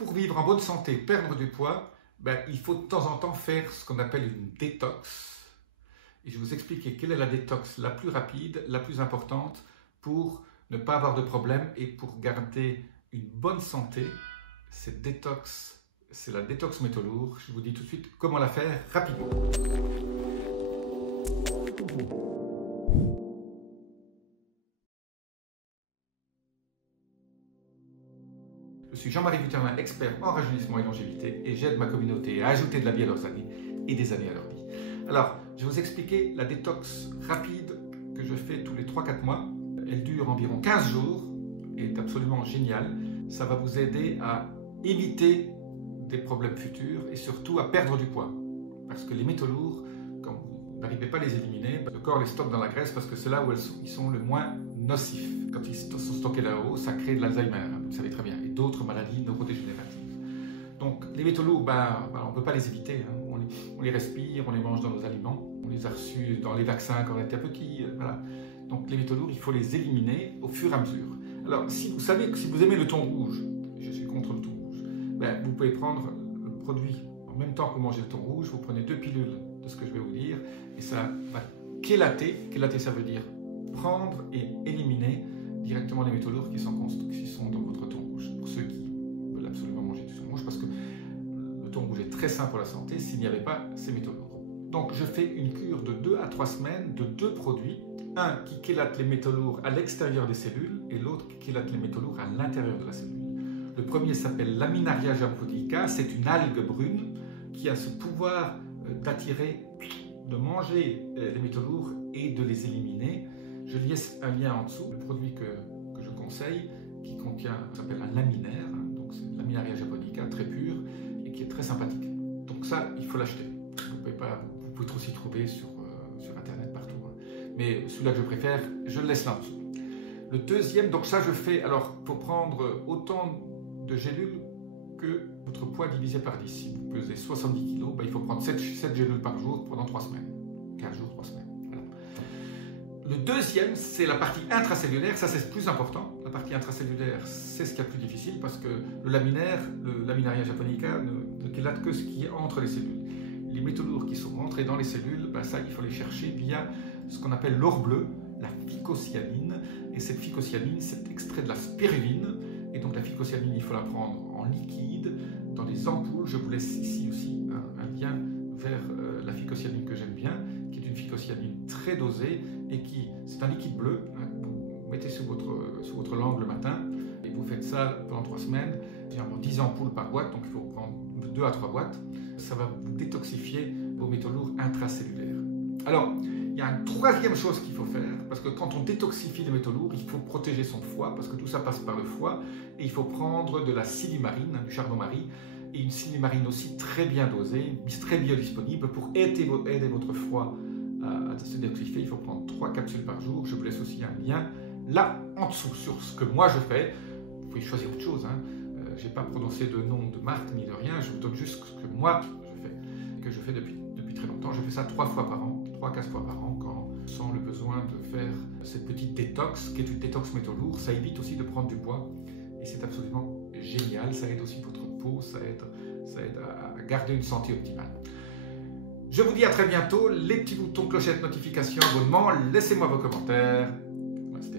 Pour vivre en bonne santé, perdre du poids, il faut de temps en temps faire ce qu'on appelle une détox. Et je vais vous expliquer quelle est la détox la plus rapide, la plus importante pour ne pas avoir de problème et pour garder une bonne santé. Cette détox, c'est la détox métaux lourds. Je vous dis tout de suite comment la faire rapidement. Je suis Jean-Marie Vuittermin, expert en rajeunissement et longévité, et j'aide ma communauté à ajouter de la vie à leurs années et des années à leur vie. Alors, je vais vous expliquer la détox rapide que je fais tous les 3-4 mois. Elle dure environ 15 jours et est absolument géniale. Ça va vous aider à éviter des problèmes futurs et surtout à perdre du poids. Parce que les métaux lourds, quand vous n'arrivez pas à les éliminer, le corps les stocke dans la graisse parce que c'est là où ils sont le moins nocifs. Quand ils sont stockés là-haut, ça crée de l'Alzheimer, vous le savez très bien, et d'autres maladies neurodégénératives. Donc les métaux lourds, on ne peut pas les éviter. On les respire, on les mange dans nos aliments, on les a reçus dans les vaccins quand on était petit. Voilà. Donc les métaux lourds, il faut les éliminer au fur et à mesure. Alors si vous savez que si vous aimez le thon rouge, je suis contre le thon rouge, vous pouvez prendre le produit en même temps que vous mangez le thon rouge, vous prenez 2 pilules de ce que je vais vous dire, et ça va chélater. Chélater, ça veut dire prendre et éliminer directement les métaux lourds qui sont dans votre thon rouge. Pour ceux qui veulent absolument manger du thon rouge, parce que le thon rouge est très sain pour la santé s'il n'y avait pas ces métaux lourds. Donc je fais une cure de 2 à 3 semaines de 2 produits, un qui chélate les métaux lourds à l'extérieur des cellules et l'autre qui chélate les métaux lourds à l'intérieur de la cellule. Le premier s'appelle Laminaria japonica, c'est une algue brune qui a ce pouvoir d'attirer, de manger les métaux lourds et de les éliminer. Je laisse un lien en dessous, le produit que je conseille, qui s'appelle un laminaire, donc c'est Laminaria japonica, très pur, et qui est très sympathique. Donc ça, il faut l'acheter. Vous pouvez aussi trouver sur Internet partout. Mais celui-là que je préfère, je le laisse là en dessous. Le deuxième, donc ça je fais, alors il faut prendre autant de gélules que votre poids divisé par 10. Si vous pesez 70 kg, il faut prendre 7 gélules par jour pendant 3 semaines. 15 jours, 3 semaines. Voilà. Le deuxième, c'est la partie intracellulaire. Ça, c'est plus important. La partie intracellulaire, c'est ce qui est le plus difficile parce que le Laminaria japonica, ne chélate que ce qui est entre les cellules. Les métaux lourds qui sont rentrés dans les cellules, ça, il faut les chercher via ce qu'on appelle l'or bleu, la phycocyanine. Et cette phycocyanine, c'est extrait de la spiruline. Et donc la phycocyanine, il faut la prendre en liquide, dans des ampoules. Je vous laisse ici aussi un lien vers la phycocyanine que j'aime bien, qui est une phycocyanine très dosée et c'est un liquide bleu. Vous mettez sous votre langue le matin et vous faites ça pendant 3 semaines. Généralement 10 ampoules par boîte, donc il faut prendre 2 à 3 boîtes. Ça va vous détoxifier vos métaux lourds intracellulaires. Alors, il y a une troisième chose qu'il faut faire, parce que quand on détoxifie les métaux lourds, il faut protéger son foie, parce que tout ça passe par le foie, et il faut prendre de la silimarine, du chardon-marie, et une silimarine aussi très bien dosée, très biodisponible, pour aider votre foie à se détoxifier. Il faut prendre 3 capsules par jour. Je vous laisse aussi un lien là en dessous sur ce que moi je fais. Vous pouvez choisir autre chose. Je n'ai pas prononcé de nom de marque ni de rien, je vous donne juste ce que moi je fais, que je fais depuis très longtemps. Je fais ça 3 fois par an, 3-4 fois par an, quand je sens le besoin de faire cette petite détox, qui est une détox métaux lourds. Ça évite aussi de prendre du poids, et c'est absolument génial. Ça aide aussi votre peau, ça aide à garder une santé optimale. Je vous dis à très bientôt. Les petits boutons, clochette, notification, abonnement, laissez-moi vos commentaires. Nasty.